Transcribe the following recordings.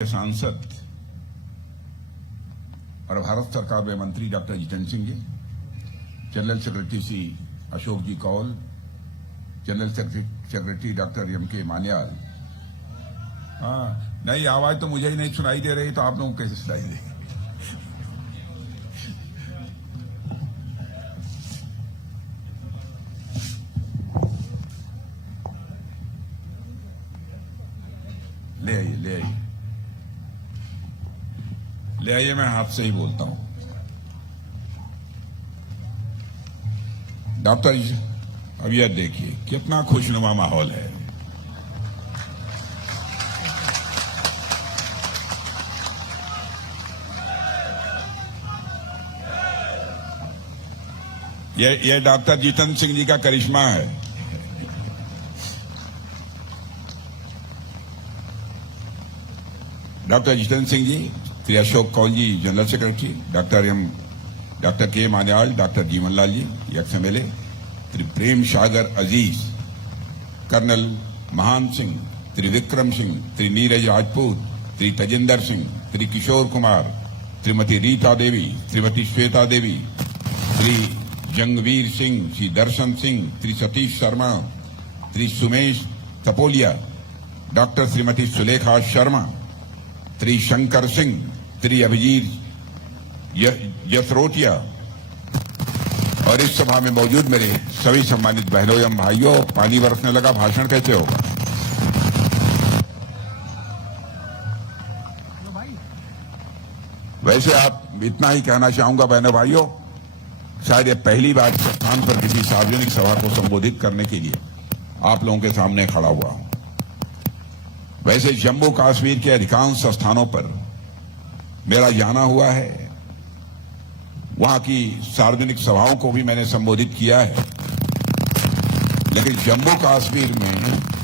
सांसद और भारत सरकार में मंत्री doctor Jitendra Singh ji, general secretary Shri Ashok ji Kaul, general secretary doctor M K. Manyal. हाँ, नहीं, आवाज तो मुझे ही नहीं सुनाई दे रही, तो आप लोगों को कैसे सुनाई देगी? ले आइए, मैं हाथ से ही बोलता हूं। डॉक्टर जी, अब यह देखिए कितना खुशनुमा माहौल है। यह डॉक्टर जितेंद्र सिंह जी का करिश्मा है। डॉक्टर जितेंद्र सिंह जी, श्री अशोक कौल जी जनरल सेक्रेटरी, डॉक्टर के मान्याल, डॉक्टर जीवन लाल जी एक्स-एमएलए, श्री प्रेम सागर अजीज, कर्नल महान सिंह, श्री विक्रम सिंह, श्री नीरज राजपूत, श्री तजिंदर सिंह, श्री किशोर कुमार, श्रीमती रीता देवी, श्रीमती श्वेता देवी, श्री जंगवीर सिंह, श्री दर्शन सिंह, श्री सतीश शर्मा, श्री सुमेश तपोलिया, डॉक्टर श्रीमती सुलेखा शर्मा, श्री शंकर सिंह, श्री अभिजीत यशरोटिया और इस सभा में मौजूद मेरे सभी सम्मानित बहनों एवं भाइयों। पानी बरसने लगा, भाषण कैसे होगा? वैसे आप इतना ही कहना चाहूंगा बहनों भाइयों, शायद ये पहली बार इस स्थान पर किसी सार्वजनिक सभा को संबोधित करने के लिए आप लोगों के सामने खड़ा हुआ हूं। वैसे जम्मू कश्मीर के अधिकांश स्थानों पर मेरा जाना हुआ है, वहां की सार्वजनिक सभाओं को भी मैंने संबोधित किया है, लेकिन जम्मू कश्मीर में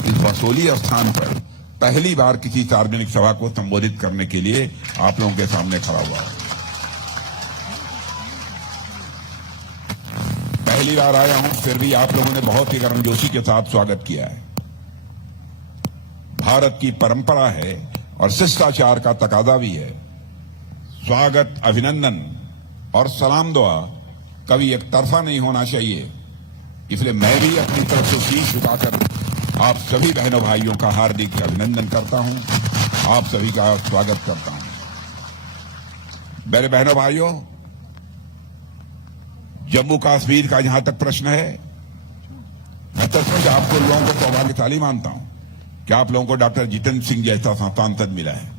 इस बसोली स्थान पर पहली बार किसी सार्वजनिक सभा को संबोधित करने के लिए आप लोगों के सामने खड़ा हुआ हूं। पहली बार आया हूं, फिर भी आप लोगों ने बहुत ही गर्मजोशी के साथ स्वागत किया है। भारत की परंपरा है और शिष्टाचार का तकाजा भी है। स्वागत, अभिनंदन और सलाम दुआ कभी एक तरफा नहीं होना चाहिए। इसलिए मैं भी अपनी तरफ से शीश झुकाकर आप सभी बहनों भाइयों का हार्दिक अभिनंदन करता हूं, आप सभी का स्वागत करता हूं। मेरे बहनों भाइयों, जम्मू कश्मीर का जहां तक प्रश्न है, मैं सचमुच आपको लोगों को सौभाग्यशाली मानता हूं कि आप लोगों को डॉक्टर जितेंद्र सिंह जैसा सांसद मिला है।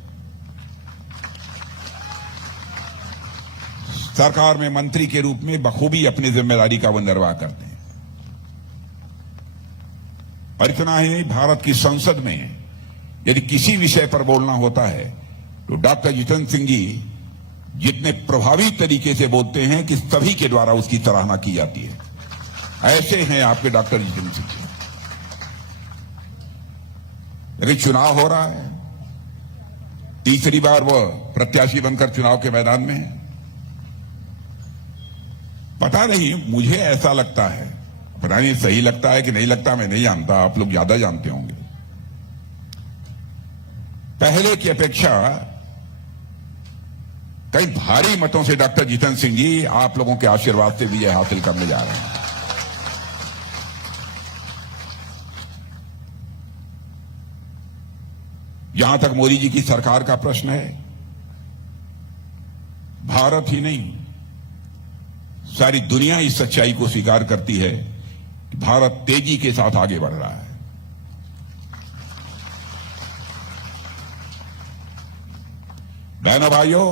सरकार में मंत्री के रूप में बखूबी अपनी जिम्मेदारी का वो निर्वाह करते हैं। और इतना ही नहीं, भारत की संसद में यदि किसी विषय पर बोलना होता है तो डॉक्टर जितेंद्र सिंह जी जितने प्रभावी तरीके से बोलते हैं कि सभी के द्वारा उसकी सराहना की जाती है। ऐसे हैं आपके डॉक्टर जितेंद्र सिंह जी। लेकिन चुनाव हो रहा है, तीसरी बार वो प्रत्याशी बनकर चुनाव के मैदान में है। पता नहीं, मुझे ऐसा लगता है, पता नहीं सही लगता है कि नहीं लगता, मैं नहीं जानता, आप लोग ज्यादा जानते होंगे। पहले की अपेक्षा कई भारी मतों से डॉक्टर जितेंद्र सिंह जी आप लोगों के आशीर्वाद से विजय हासिल करने जा रहे हैं। जहां तक मोदी जी की सरकार का प्रश्न है, भारत ही नहीं, सारी दुनिया इस सच्चाई को स्वीकार करती है कि भारत तेजी के साथ आगे बढ़ रहा है। बहनों भाइयों,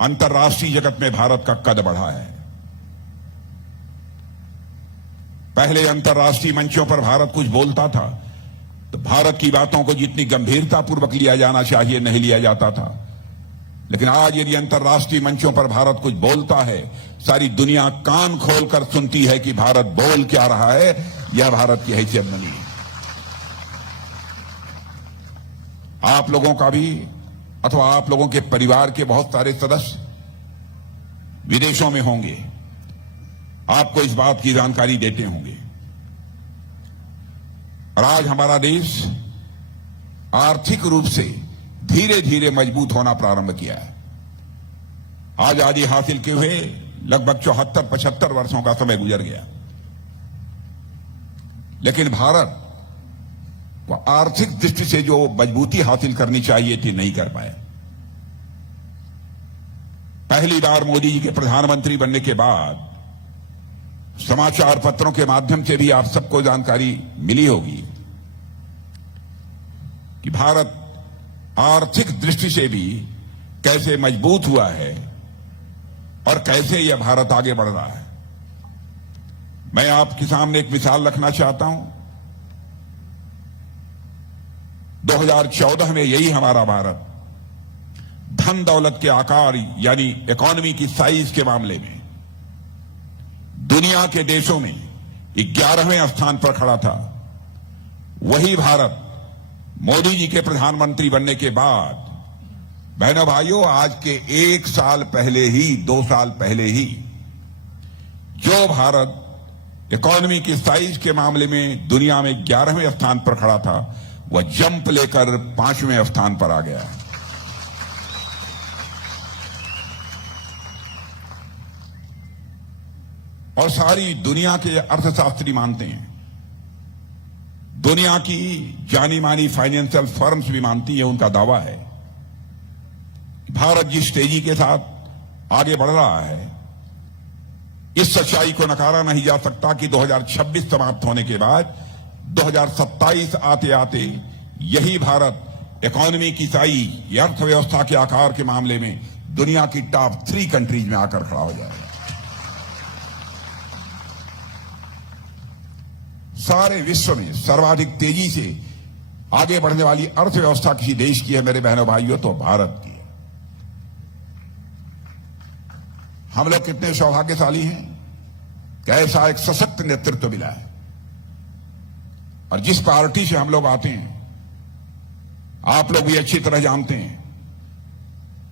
अंतर्राष्ट्रीय जगत में भारत का कद बढ़ा है। पहले अंतर्राष्ट्रीय मंचों पर भारत कुछ बोलता था तो भारत की बातों को जितनी गंभीरतापूर्वक लिया जाना चाहिए नहीं लिया जाता था, लेकिन आज यदि अंतर्राष्ट्रीय मंचों पर भारत कुछ बोलता है, सारी दुनिया कान खोलकर सुनती है कि भारत बोल क्या रहा है। यह भारत की हैसियत बनी है। आप लोगों का भी अथवा आप लोगों के परिवार के बहुत सारे सदस्य विदेशों में होंगे, आपको इस बात की जानकारी देते होंगे। और आज हमारा देश आर्थिक रूप से धीरे धीरे मजबूत होना प्रारंभ किया है। आजादी हासिल किए हुए लगभग 74-75 वर्षों का समय गुजर गया, लेकिन भारत को आर्थिक दृष्टि से जो मजबूती हासिल करनी चाहिए थी नहीं कर पाया। पहली बार मोदी जी के प्रधानमंत्री बनने के बाद समाचार पत्रों के माध्यम से भी आप सबको जानकारी मिली होगी कि भारत आर्थिक दृष्टि से भी कैसे मजबूत हुआ है और कैसे यह भारत आगे बढ़ रहा है। मैं आपके सामने एक मिसाल रखना चाहता हूं। 2014 में यही हमारा भारत धन दौलत के आकार यानी इकोनॉमी की साइज के मामले में दुनिया के देशों में 11वें स्थान पर खड़ा था। वही भारत मोदी जी के प्रधानमंत्री बनने के बाद, बहनों भाइयों, आज के 1 साल पहले ही, 2 साल पहले ही जो भारत इकोनॉमी की साइज के मामले में दुनिया में 11वें स्थान पर खड़ा था, वह जंप लेकर 5वें स्थान पर आ गया है। और सारी दुनिया के अर्थशास्त्री मानते हैं, दुनिया की जानी मानी फाइनेंशियल फर्म्स भी मानती है, उनका दावा है भारत जिस तेजी के साथ आगे बढ़ रहा है, इस सच्चाई को नकारा नहीं जा सकता कि 2026 समाप्त होने के बाद 2027 आते आते यही भारत इकोनॉमी की साइज या अर्थव्यवस्था के आकार के मामले में दुनिया की टॉप 3 कंट्रीज में आकर खड़ा हो जाएगा। सारे विश्व में सर्वाधिक तेजी से आगे बढ़ने वाली अर्थव्यवस्था किसी देश की है मेरे बहनों भाइयों, तो भारत की है। हम लोग कितने सौभाग्यशाली हैं कि ऐसा एक सशक्त नेतृत्व मिला है। और जिस पार्टी से हम लोग आते हैं, आप लोग भी अच्छी तरह जानते हैं,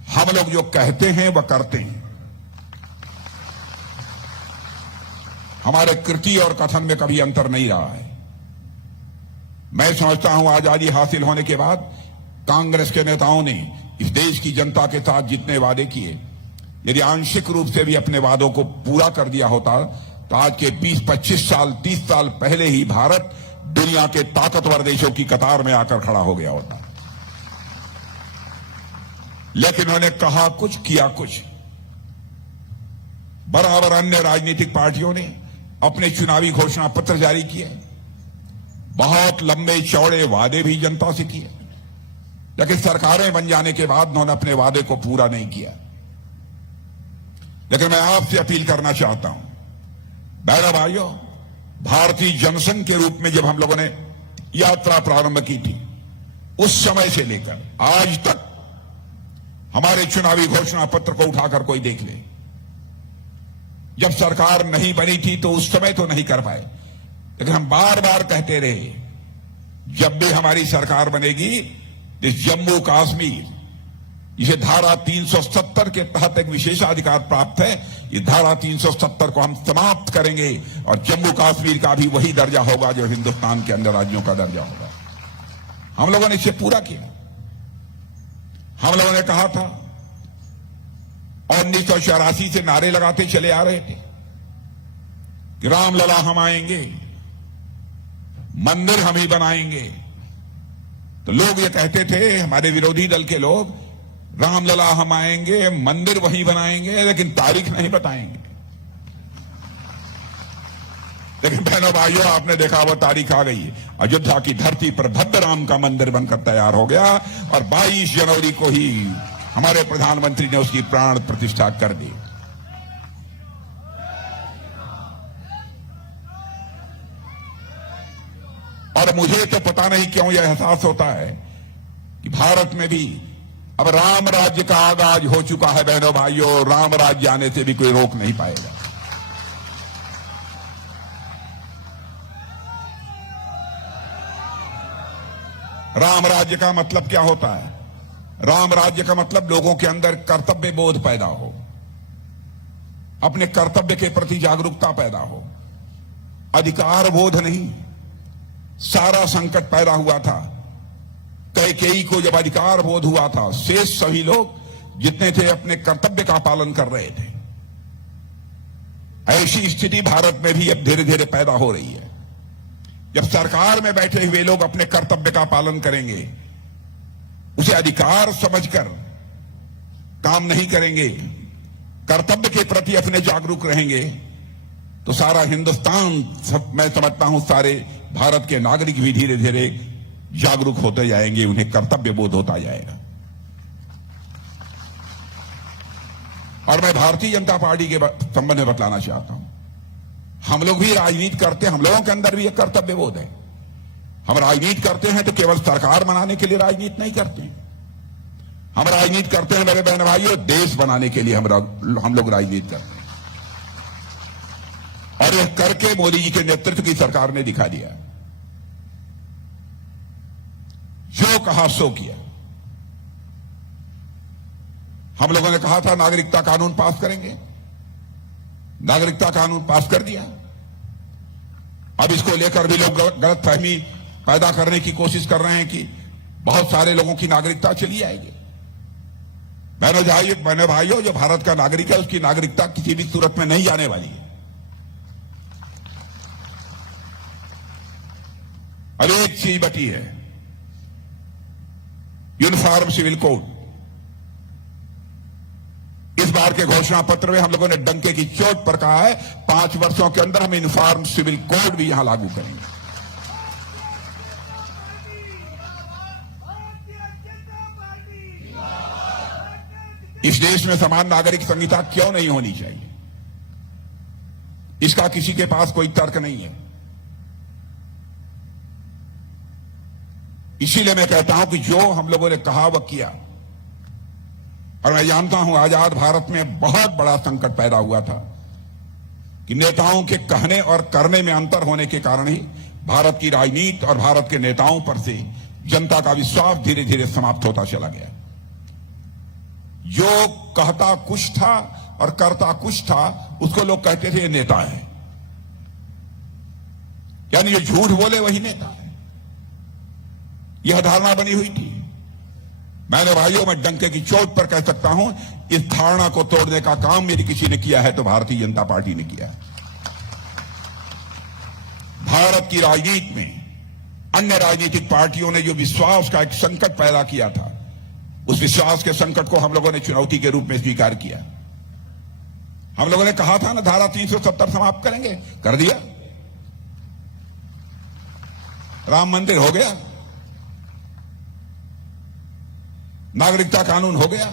हम लोग जो कहते हैं वह करते हैं। हमारे कृति और कथन में कभी अंतर नहीं रहा है। मैं समझता हूं आजादी हासिल होने के बाद कांग्रेस के नेताओं ने इस देश की जनता के साथ जितने वादे किए, यदि आंशिक रूप से भी अपने वादों को पूरा कर दिया होता तो आज के 20-25 साल 30 साल पहले ही भारत दुनिया के ताकतवर देशों की कतार में आकर खड़ा हो गया होता। लेकिन उन्होंने कहा कुछ किया कुछ। बराबर अन्य राजनीतिक पार्टियों ने अपने चुनावी घोषणा पत्र जारी किए, बहुत लंबे चौड़े वादे भी जनता से किए, लेकिन सरकारें बन जाने के बाद उन्होंने अपने वादे को पूरा नहीं किया। लेकिन मैं आपसे अपील करना चाहता हूं, बहनों भाइयों, भारतीय जनसंघ के रूप में जब हम लोगों ने यात्रा प्रारंभ की थी, उस समय से लेकर आज तक हमारे चुनावी घोषणा पत्र को उठाकर कोई देख ले। जब सरकार नहीं बनी थी तो उस समय तो नहीं कर पाए, लेकिन हम बार बार कहते रहे, जब भी हमारी सरकार बनेगी, इस जम्मू कश्मीर जिसे धारा 370 के तहत एक विशेषाधिकार प्राप्त है, ये धारा 370 को हम समाप्त करेंगे और जम्मू कश्मीर का भी वही दर्जा होगा जो हिंदुस्तान के अन्य राज्यों का दर्जा होगा। हम लोगों ने इसे पूरा किया। हम लोगों ने कहा था, 1984 से नारे लगाते चले आ रहे थे कि रामलला हम आएंगे, मंदिर हम ही बनाएंगे। तो लोग ये कहते थे, हमारे विरोधी दल के लोग, रामलला हम आएंगे, मंदिर वही बनाएंगे, लेकिन तारीख नहीं बताएंगे। लेकिन बहनों भाइयों, आपने देखा वो तारीख आ गई। अयोध्या की धरती पर भव्य राम का मंदिर बनकर तैयार हो गया और 22 जनवरी को ही हमारे प्रधानमंत्री ने उसकी प्राण प्रतिष्ठा कर दी। और मुझे तो पता नहीं क्यों यह एहसास होता है कि भारत में भी अब राम राज्य का आगाज हो चुका है। बहनों भाइयों, राम राज्य आने से भी कोई रोक नहीं पाएगा। राम राज्य का मतलब क्या होता है? राम राज्य का मतलब लोगों के अंदर कर्तव्य बोध पैदा हो, अपने कर्तव्य के प्रति जागरूकता पैदा हो, अधिकार बोध नहीं। सारा संकट पैदा हुआ था कैकेयी को जब अधिकार बोध हुआ था, शेष सभी लोग जितने थे अपने कर्तव्य का पालन कर रहे थे। ऐसी स्थिति भारत में भी अब धीरे धीरे पैदा हो रही है। जब सरकार में बैठे हुए लोग अपने कर्तव्य का पालन करेंगे, उसे अधिकार समझकर काम नहीं करेंगे, कर्तव्य के प्रति अपने जागरूक रहेंगे, तो सारा हिंदुस्तान, मैं समझता हूं सारे भारत के नागरिक भी धीरे धीरे जागरूक होते जाएंगे, उन्हें कर्तव्य बोध होता जाएगा। और मैं भारतीय जनता पार्टी के संबंध में बतलाना चाहता हूं, हम लोग भी राजनीति करते हैं, हम लोगों के अंदर भी एक कर्तव्य बोध है। हम राजनीति करते हैं तो केवल सरकार बनाने के लिए राजनीति नहीं करते हैं। हम राजनीति करते हैं मेरे बहन भाइयों, देश बनाने के लिए हम लोग राजनीति करते हैं। और यह करके मोदी जी के नेतृत्व की सरकार ने दिखा दिया, जो कहा सो किया। हम लोगों ने कहा था नागरिकता कानून पास करेंगे, नागरिकता कानून पास कर दिया। अब इसको लेकर भी लोग गलतफहमी पैदा करने की कोशिश कर रहे हैं कि बहुत सारे लोगों की नागरिकता चली जाएगी। बहनों भाइयों, जो भारत का नागरिक है उसकी नागरिकता किसी भी सूरत में नहीं जाने वाली है। अब एक चीज बची है, यूनिफॉर्म सिविल कोड। इस बार के घोषणा पत्र में हम लोगों ने डंके की चोट पर कहा है 5 वर्षों के अंदर हम यूनिफॉर्म सिविल कोड भी यहां लागू करेंगे। इस देश में समान नागरिक संहिता क्यों नहीं होनी चाहिए, इसका किसी के पास कोई तर्क नहीं है। इसीलिए मैं कहता हूं कि जो हम लोगों ने कहा वह किया। और मैं जानता हूं आजाद भारत में बहुत बड़ा संकट पैदा हुआ था कि नेताओं के कहने और करने में अंतर होने के कारण ही भारत की राजनीति और भारत के नेताओं पर से जनता का विश्वास धीरे धीरे समाप्त होता चला गया। जो कहता कुछ था और करता कुछ था, उसको लोग कहते थे ये नेता है, यानी ये झूठ बोले वही नेता है। यह धारणा बनी हुई थी। मैंने भाइयों, मैं डंके की चोट पर कह सकता हूं, इस धारणा को तोड़ने का काम यदि किसी ने किया है तो भारतीय जनता पार्टी ने किया है। भारत की राजनीति में अन्य राजनीतिक पार्टियों ने जो विश्वास का एक संकट पैदा किया था, उस विश्वास के संकट को हम लोगों ने चुनौती के रूप में स्वीकार किया। हम लोगों ने कहा था ना धारा 370 समाप्त करेंगे, कर दिया। राम मंदिर हो गया, नागरिकता कानून हो गया,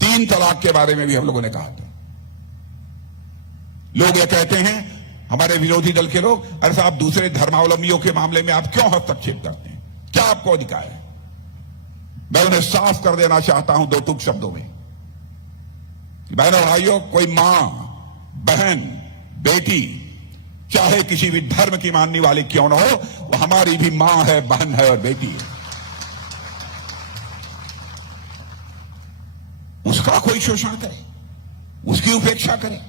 3 तलाक के बारे में भी हम लोगों ने कहा था। लोग ये कहते हैं, हमारे विरोधी दल के लोग, अरे साहब दूसरे धर्मावलंबियों के मामले में आप क्यों हस्तक्षेप करते हैं, क्या आपको अधिकार है? मैं उन्हें साफ कर देना चाहता हूं 2 टूक शब्दों में। बहनों भाइयों, कोई मां, बहन, बेटी, चाहे किसी भी धर्म की मानने वाली क्यों न हो, वो हमारी भी मां है, बहन है और बेटी है। उसका कोई शोषण करे, उसकी उपेक्षा करे,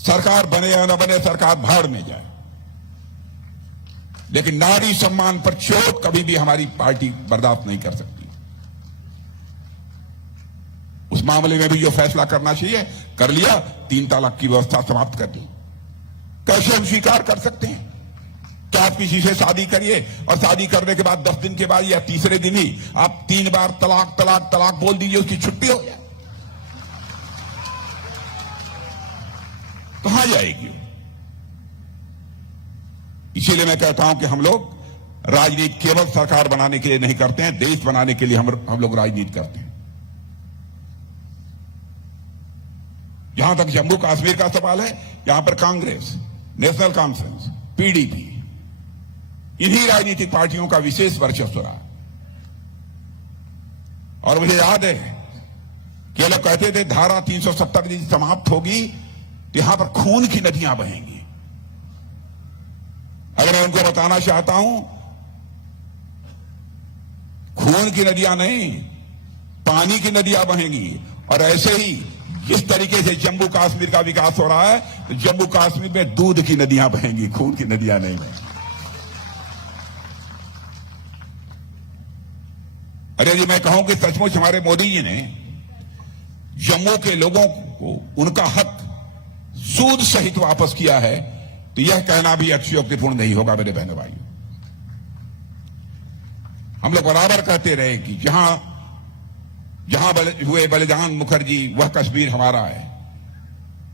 सरकार बने या न बने, सरकार भाड़ में जाए, लेकिन नारी सम्मान पर चोट कभी भी हमारी पार्टी बर्दाश्त नहीं कर सकती। उस मामले में भी जो फैसला करना चाहिए कर लिया, 3 तलाक की व्यवस्था समाप्त कर दी। कैसे हम स्वीकार कर सकते हैं? क्या आप किसी से शादी करिए और शादी करने के बाद 10 दिन के बाद या तीसरे दिन ही आप 3 बार तलाक तलाक तलाक बोल दीजिए, उसकी छुट्टी हो जाए? कहां जाएगी? इसीलिए मैं कहता हूं कि हम लोग राजनीति केवल सरकार बनाने के लिए नहीं करते हैं, देश बनाने के लिए हम लोग राजनीति करते हैं। जहां तक जम्मू कश्मीर का सवाल है, यहां पर कांग्रेस, नेशनल कॉन्फ्रेंस, पीडीपी, इन्हीं राजनीतिक पार्टियों का विशेष वर्चस्व रहा। और मुझे याद है कि लोग कहते थे धारा 370 यदि समाप्त होगी तो यहां पर खून की नदियां बहेंगी। अगर मैं उनको बताना चाहता हूं, खून की नदियां नहीं, पानी की नदियां बहेंगी। और ऐसे ही जिस तरीके से जम्मू कश्मीर का विकास हो रहा है, तो जम्मू कश्मीर में दूध की नदियां बहेंगी, खून की नदियां नहीं बहेंगी। अरे यदि मैं कहूं कि सचमुच हमारे मोदी जी ने जम्मू के लोगों को उनका हक सूद सहित वापस किया है, तो यह कहना भी अतिशयोक्तिपूर्ण नहीं होगा मेरे बहनों भाइयों। हम लोग बराबर कहते रहे कि जहां हुए बलिदान मुखर्जी वह कश्मीर हमारा है,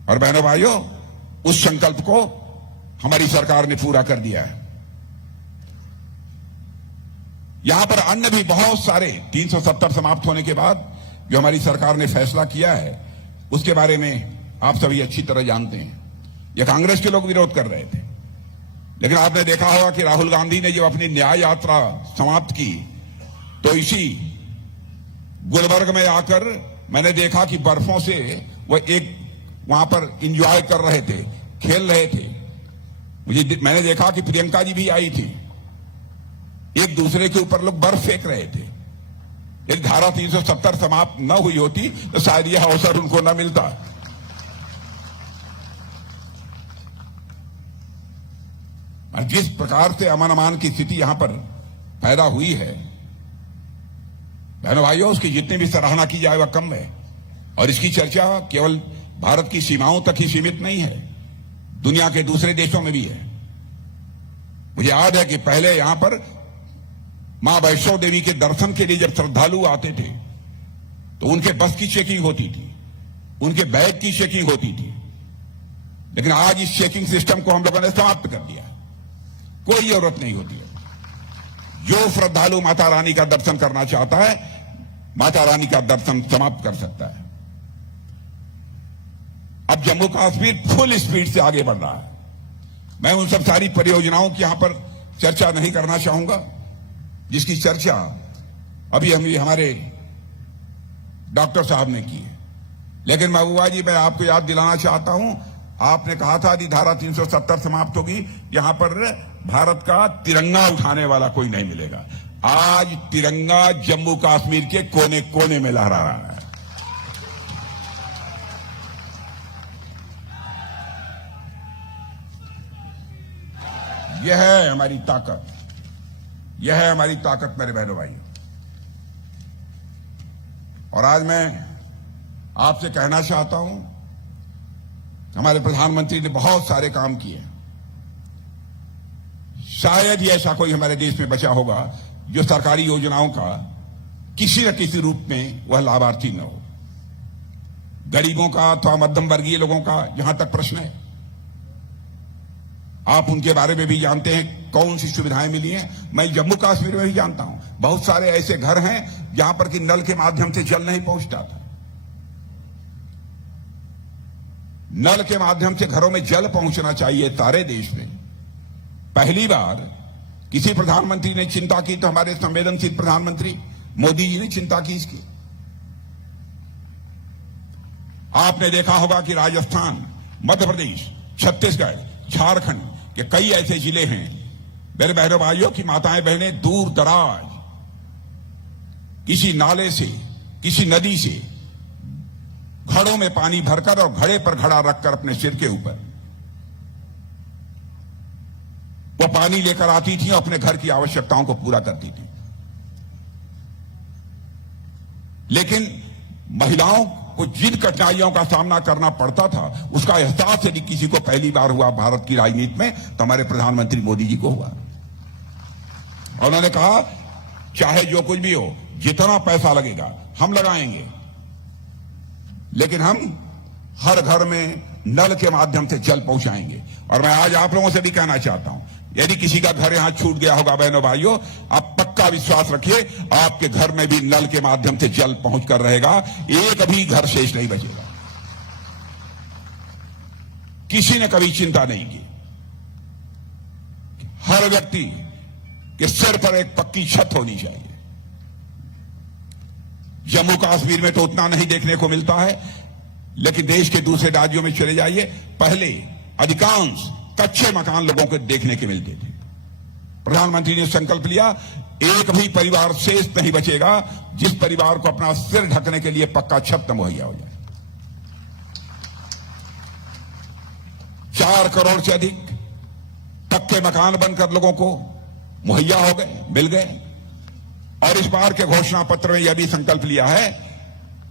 और बहनों भाइयों उस संकल्प को हमारी सरकार ने पूरा कर दिया है। यहां पर अन्य भी बहुत सारे 370 समाप्त होने के बाद जो हमारी सरकार ने फैसला किया है उसके बारे में आप सभी अच्छी तरह जानते हैं। यह कांग्रेस के लोग विरोध कर रहे थे, लेकिन आपने देखा होगा कि राहुल गांधी ने जब अपनी न्याय यात्रा समाप्त की तो इसी गुलबर्ग में आकर मैंने देखा कि बर्फों से वह एक वहां पर एंजॉय कर रहे थे, खेल रहे थे। मैंने देखा कि प्रियंका जी भी आई थी, एक दूसरे के ऊपर लोग बर्फ फेंक रहे थे। यदि धारा 370 समाप्त न हुई होती तो शायद यह अवसर उनको न मिलता। और जिस प्रकार से अमन अमान की स्थिति यहां पर पैदा हुई है, बहनों भाइयों, उसकी जितनी भी सराहना की जाए वह कम है। और इसकी चर्चा केवल भारत की सीमाओं तक ही सीमित नहीं है, दुनिया के दूसरे देशों में भी है। मुझे याद है कि पहले यहां पर मां वैष्णो देवी के दर्शन के लिए जब श्रद्धालु आते थे तो उनके बस की चेकिंग होती थी, उनके बैग की चेकिंग होती थी। लेकिन आज इस चेकिंग सिस्टम को हम लोगों ने समाप्त कर दिया, कोई जरूरत नहीं होती है। जो श्रद्धालु माता रानी का दर्शन करना चाहता है, माता रानी का दर्शन समाप्त कर सकता है। अब जम्मू कश्मीर फुल स्पीड से आगे बढ़ रहा है। मैं उन सब सारी परियोजनाओं की यहां पर चर्चा नहीं करना चाहूंगा जिसकी चर्चा अभी हमारे डॉक्टर साहब ने की है। लेकिन महबूबा जी, मैं आपको याद दिलाना चाहता हूं, आपने कहा था यदि धारा 370 समाप्त होगी यहां पर भारत का तिरंगा उठाने वाला कोई नहीं मिलेगा। आज तिरंगा जम्मू कश्मीर के कोने कोने में लहरा रहा है। यह है हमारी ताकत, यह है हमारी ताकत मेरे बहनों भाइयों। और आज मैं आपसे कहना चाहता हूं, हमारे प्रधानमंत्री ने बहुत सारे काम किए। शायद ही ऐसा कोई हमारे देश में बचा होगा जो सरकारी योजनाओं का किसी न किसी रूप में वह लाभार्थी न हो। गरीबों का अथवा मध्यम वर्गीय लोगों का जहां तक प्रश्न है, आप उनके बारे में भी जानते हैं कौन सी सुविधाएं मिली हैं। मैं जम्मू कश्मीर में भी जानता हूं, बहुत सारे ऐसे घर हैं जहां पर कि नल के माध्यम से जल नहीं पहुंचता था। नल के माध्यम से घरों में जल पहुंचना चाहिए सारे देश में। पहली बार किसी प्रधानमंत्री ने चिंता की तो हमारे संवेदनशील प्रधानमंत्री मोदी जी ने चिंता की इसकी। आपने देखा होगा कि राजस्थान, मध्य प्रदेश, छत्तीसगढ़, झारखंड के कई ऐसे जिले हैं मेरे बहनों भाइयों की माताएं बहनें दूर दराज किसी नाले से, किसी नदी से घड़ों में पानी भरकर और घड़े पर घड़ा रखकर अपने सिर के ऊपर वो पानी लेकर आती थी और अपने घर की आवश्यकताओं को पूरा करती थी। लेकिन महिलाओं को जिन कठिनाइयों का सामना करना पड़ता था उसका एहसास यदि किसी को पहली बार हुआ भारत की राजनीति में तो हमारे प्रधानमंत्री मोदी जी को हुआ। और उन्होंने कहा चाहे जो कुछ भी हो, जितना पैसा लगेगा हम लगाएंगे, लेकिन हम हर घर में नल के माध्यम से जल पहुंचाएंगे। और मैं आज आप लोगों से भी कहना चाहता हूं, यदि किसी का घर यहां छूट गया होगा बहनों भाइयों, आप पक्का विश्वास रखिए आपके घर में भी नल के माध्यम से जल पहुंचकर रहेगा, एक भी घर शेष नहीं बचेगा। किसी ने कभी चिंता नहीं की। हर व्यक्ति के सिर पर एक पक्की छत होनी चाहिए। जम्मू कश्मीर में तो उतना नहीं देखने को मिलता है, लेकिन देश के दूसरे राज्यों में चले जाइए, पहले अधिकांश कच्चे मकान लोगों को देखने के मिलते थे। प्रधानमंत्री ने संकल्प लिया एक भी परिवार शेष नहीं बचेगा जिस परिवार को अपना सिर ढकने के लिए पक्का छत मुहैया हो जाए। 4 करोड़ से अधिक पक्के मकान बनकर लोगों को मुहैया हो गए, मिल गए। और इस बार के घोषणा पत्र में यह भी संकल्प लिया है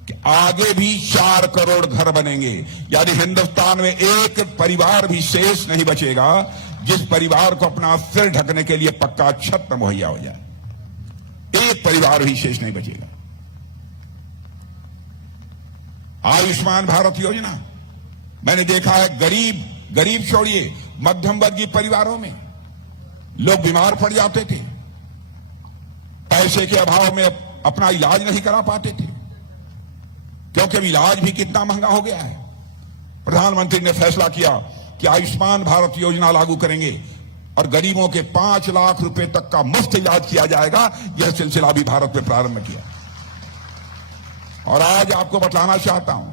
कि आगे भी 4 करोड़ घर बनेंगे, यानी हिंदुस्तान में एक परिवार भी शेष नहीं बचेगा जिस परिवार को अपना सिर ढकने के लिए पक्का छत न मुहैया हो जाए। एक परिवार भी शेष नहीं बचेगा। आयुष्मान भारत योजना, मैंने देखा है गरीब छोड़िए, मध्यम वर्गीय परिवारों में लोग बीमार पड़ जाते थे, पैसे के अभाव में अपना इलाज नहीं करा पाते थे, क्योंकि अब इलाज भी कितना महंगा हो गया है। प्रधानमंत्री ने फैसला किया कि आयुष्मान भारत योजना लागू करेंगे और गरीबों के 5 लाख रुपए तक का मुफ्त इलाज किया जाएगा। यह सिलसिला भी भारत में प्रारंभ किया। और आज आपको बतलाना चाहता हूं,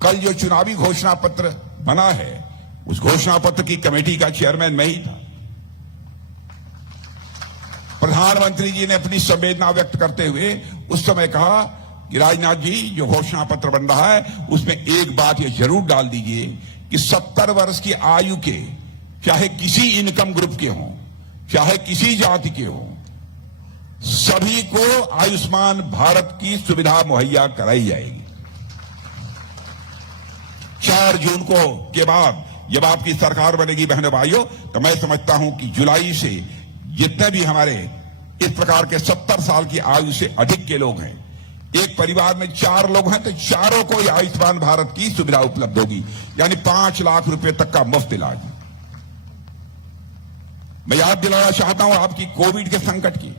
कल जो चुनावी घोषणा पत्र बना है, उस घोषणा पत्र की कमेटी का चेयरमैन मैं ही था। प्रधानमंत्री जी ने अपनी संवेदना व्यक्त करते हुए उस समय कहा कि राजनाथ जी, जो घोषणा पत्र बन रहा है उसमें एक बात ये जरूर डाल दीजिए कि 70 वर्ष की आयु के, चाहे किसी इनकम ग्रुप के हों, चाहे किसी जाति के हों, सभी को आयुष्मान भारत की सुविधा मुहैया कराई जाएगी। 4 जून को के बाद जब आपकी सरकार बनेगी बहनों भाइयों, तो मैं समझता हूं कि जुलाई से जितने भी हमारे इस प्रकार के 70 साल की आयु से अधिक के लोग हैं, एक परिवार में 4 लोग हैं तो चारों को आयुष्मान भारत की सुविधा उपलब्ध होगी, यानी 5 लाख रुपए तक का मुफ्त इलाज। मैं याद दिलाना चाहता हूं आपकी कोविड के संकट की।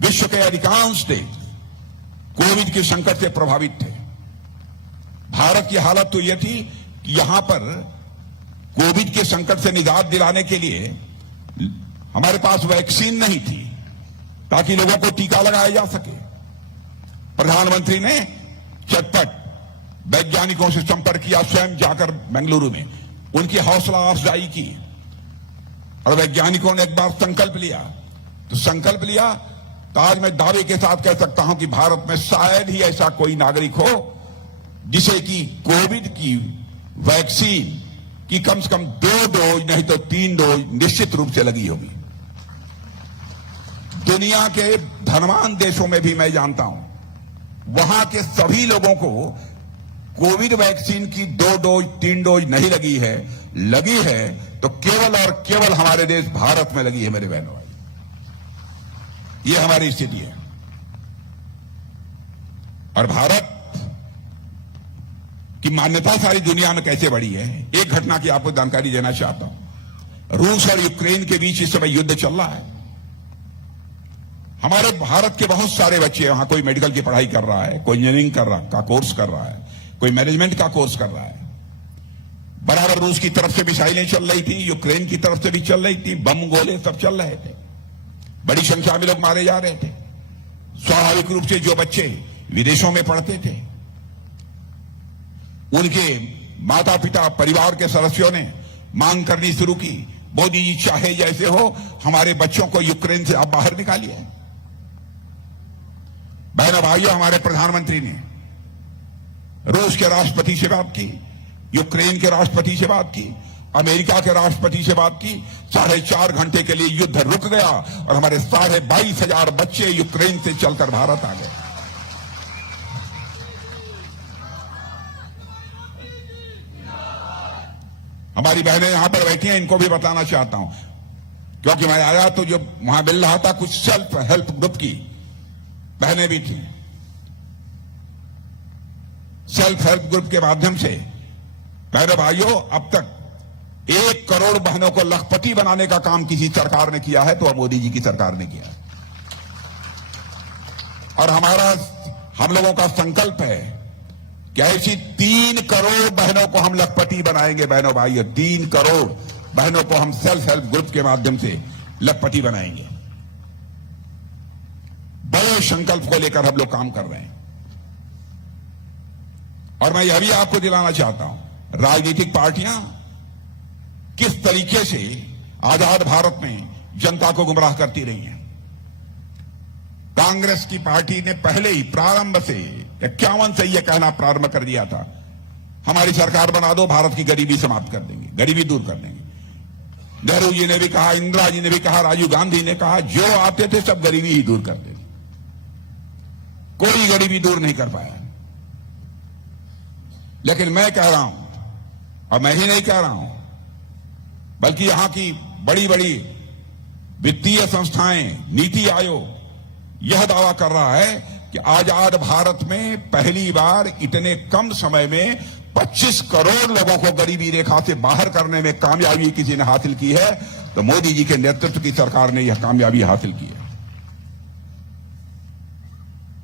विश्व के अधिकांश देश कोविड के संकट से प्रभावित थे। भारत की हालत तो यह थी कि यहां पर कोविड के संकट से निजात दिलाने के लिए हमारे पास वैक्सीन नहीं थी ताकि लोगों को टीका लगाया जा सके। प्रधानमंत्री ने चटपट वैज्ञानिकों से संपर्क किया, स्वयं जाकर बेंगलुरु में उनकी हौसला अफजाई की और वैज्ञानिकों ने एक बार संकल्प लिया तो आज मैं दावे के साथ कह सकता हूं कि भारत में शायद ही ऐसा कोई नागरिक हो जिसे कि कोविड की वैक्सीन की कम से कम 2 डोज नहीं तो 3 डोज निश्चित रूप से लगी होगी। दुनिया के धनवान देशों में भी मैं जानता हूं, वहां के सभी लोगों को कोविड वैक्सीन की 2 डोज 3 डोज नहीं लगी है तो केवल और केवल हमारे देश भारत में लगी है। मेरे बहनों, ये हमारी स्थिति है। और भारत की मान्यता सारी दुनिया में कैसे बढ़ी है, एक घटना की आपको जानकारी देना चाहता हूं। रूस और यूक्रेन के बीच इस समय युद्ध चल रहा है। हमारे भारत के बहुत सारे बच्चे वहां, कोई मेडिकल की पढ़ाई कर रहा है, कोई इंजीनियरिंग का कोर्स कर रहा है, कोई मैनेजमेंट का कोर्स कर रहा है। बराबर रूस की तरफ से मिसाइलें चल रही थी, यूक्रेन की तरफ से भी चल रही थी, बम गोले सब चल रहे थे, बड़ी संख्या में लोग मारे जा रहे थे। स्वाभाविक रूप से जो बच्चे विदेशों में पढ़ते थे, उनके माता पिता परिवार के सदस्यों ने मांग करनी शुरू की, मोदी जी चाहे जैसे हो हमारे बच्चों को यूक्रेन से आप बाहर निकालिए। बहनों भाइयों, हमारे प्रधानमंत्री ने रूस के राष्ट्रपति से बात की, यूक्रेन के राष्ट्रपति से बात की, अमेरिका के राष्ट्रपति से बात की। 4.5 घंटे के लिए युद्ध रुक गया और हमारे 22,500 बच्चे यूक्रेन से चलकर भारत आ गए। हमारी बहनें यहां पर बैठी हैं, इनको भी बताना चाहता हूं, क्योंकि मैं आया तो जो वहां मिल रहा था कुछ सेल्फ हेल्प ग्रुप की बहनें भी थी। सेल्फ हेल्प ग्रुप के माध्यम से बहनों भाइयों, अब तक 1 करोड़ बहनों को लखपति बनाने का काम किसी सरकार ने किया है तो मोदी जी की सरकार ने किया है। और हम लोगों का संकल्प है कि ऐसी 3 करोड़ बहनों को हम लखपति बनाएंगे। बहनों भाइयों, 3 करोड़ बहनों को हम सेल्फ हेल्प ग्रुप के माध्यम से लखपति बनाएंगे। बड़े संकल्प को लेकर हम लोग काम कर रहे हैं। और मैं यह भी आपको दिलाना चाहता हूं, राजनीतिक पार्टियां किस तरीके से आजाद भारत में जनता को गुमराह करती रही हैं। कांग्रेस की पार्टी ने पहले ही प्रारंभ से 51 से यह कहना प्रारंभ कर दिया था, हमारी सरकार बना दो, भारत की गरीबी समाप्त कर देंगे, गरीबी दूर कर देंगे। नेहरू जी ने भी कहा, इंदिरा जी ने भी कहा, राजीव गांधी ने कहा, जो आते थे सब गरीबी ही दूर करते थे, कोई गरीबी दूर नहीं कर पाया। लेकिन मैं कह रहा हूं, और मैं ही नहीं कह रहा हूं, बल्कि यहां की बड़ी बड़ी वित्तीय संस्थाएं, नीति आयोग यह दावा कर रहा है कि आजाद भारत में पहली बार इतने कम समय में 25 करोड़ लोगों को गरीबी रेखा से बाहर करने में कामयाबी किसी ने हासिल की है, तो मोदी जी के नेतृत्व की सरकार ने यह कामयाबी हासिल की है।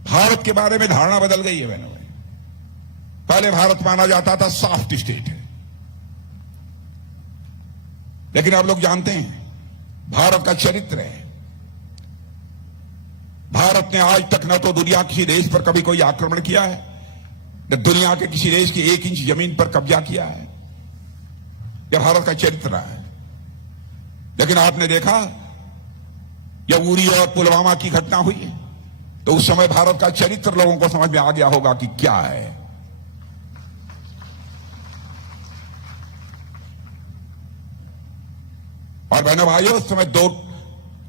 भारत के बारे में धारणा बदल गई है बहनों। पहले भारत माना जाता था सॉफ्ट स्टेट है, लेकिन अब लोग जानते हैं भारत का चरित्र है। भारत ने आज तक न तो दुनिया किसी देश पर कभी कोई आक्रमण किया है, न दुनिया के किसी देश की 1 इंच जमीन पर कब्जा किया है। यह भारत का चरित्र रहा है। लेकिन आपने देखा जब उरी और पुलवामा की घटना हुई तो उस समय भारत का चरित्र लोगों को समझ में आ गया होगा कि क्या है। और बहनों भाइयों, उस समय 2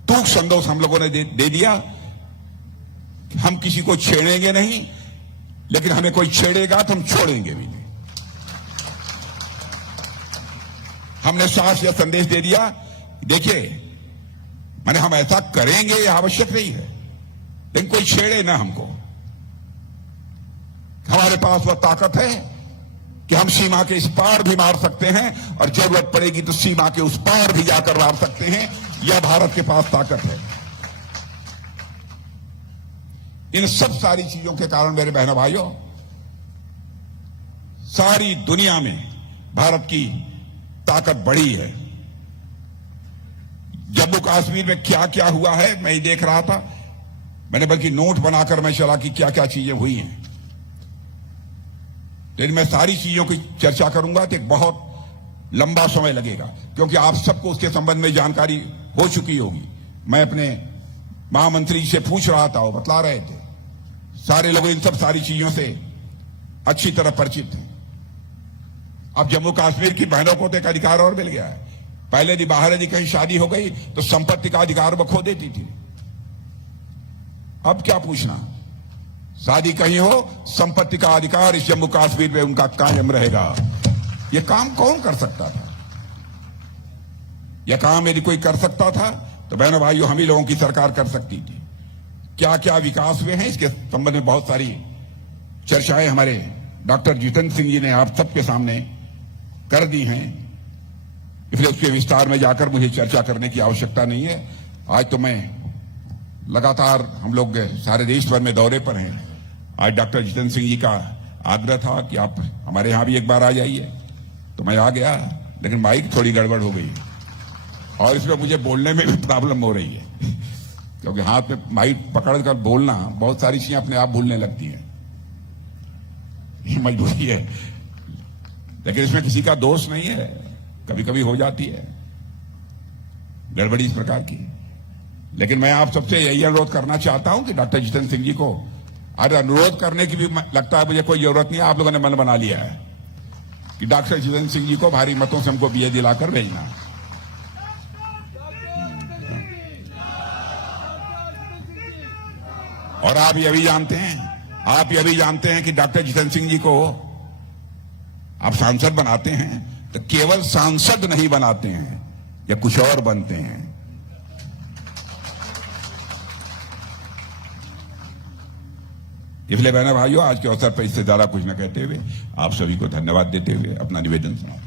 टूक संदेश हम लोगों ने दे दिया, हम किसी को छेड़ेंगे नहीं, लेकिन हमें कोई छेड़ेगा तो हम छोड़ेंगे भी नहीं। हमने साफ यह संदेश दे दिया, देखिए माने हम ऐसा करेंगे यह आवश्यक नहीं है, लेकिन कोई छेड़े ना हमको। हमारे पास वह ताकत है कि हम सीमा के इस पार भी मार सकते हैं, और जरूरत पड़ेगी तो सीमा के उस पार भी जाकर मार सकते हैं। यह भारत के पास ताकत है। इन सब सारी चीजों के कारण मेरे बहनों भाइयों, सारी दुनिया में भारत की ताकत बढ़ी है। जम्मू कश्मीर में क्या क्या हुआ है मैं ही देख रहा था, मैंने बल्कि नोट बनाकर मैं चला कि क्या क्या चीजें हुई हैं। लेकिन मैं सारी चीजों की चर्चा करूंगा तो एक बहुत लंबा समय लगेगा, क्योंकि आप सबको उसके संबंध में जानकारी हो चुकी होगी। मैं अपने महामंत्री से पूछ रहा था, वो बतला रहे थे। सारे लोग इन सब सारी चीजों से अच्छी तरह परिचित हैं। अब जम्मू कश्मीर की बहनों को तो एक अधिकार और मिल गया है। पहले यदि बाहर यदि कहीं शादी हो गई तो संपत्ति का अधिकार वो खो देती थी। अब क्या पूछना, शादी कहीं हो, संपत्ति का अधिकार इस जम्मू कश्मीर में उनका कायम रहेगा। यह काम कौन कर सकता था? यह काम यदि कोई कर सकता था तो बहनों भाइयों हम ही लोगों की सरकार कर सकती थी। क्या क्या विकास हुए हैं इसके संबंध में बहुत सारी चर्चाएं हमारे डॉक्टर जितेंद्र सिंह जी ने आप सबके सामने कर दी हैं, इसलिए उसके विस्तार में जाकर मुझे चर्चा करने की आवश्यकता नहीं है। आज तो मैं लगातार, हम लोग सारे देश भर में दौरे पर हैं। आज डॉक्टर जितेंद्र सिंह जी का आग्रह था कि आप हमारे यहां भी एक बार आ जाइए, तो मैं आ गया, लेकिन माइक थोड़ी गड़बड़ हो गई और इसमें मुझे बोलने में भी प्रॉब्लम हो रही है, क्योंकि हाथ में माइक पकड़कर बोलना बहुत सारी चीजें अपने आप भूलने लगती हैं। ये मजबूरी है, लेकिन इसमें किसी का दोष नहीं है, कभी कभी हो जाती है गड़बड़ी इस प्रकार की। लेकिन मैं आप सबसे यही अनुरोध करना चाहता हूं कि डॉक्टर जितेंद्र सिंह जी को, अरे अनुरोध करने की भी लगता है मुझे कोई जरूरत नहीं है, आप लोगों ने मन बना लिया है कि डॉक्टर जितेंद्र सिंह जी को भारी मतों से हमको बीए दिलाकर भेजना। और आप ये भी जानते हैं कि डॉक्टर जितेंद्र सिंह जी को आप सांसद बनाते हैं तो केवल सांसद नहीं बनाते हैं, या कुछ और बनते हैं। इसलिए बहनों भाइयों, आज के अवसर पर इससे ज्यादा कुछ न कहते हुए आप सभी को धन्यवाद देते हुए अपना निवेदन सुनाऊं।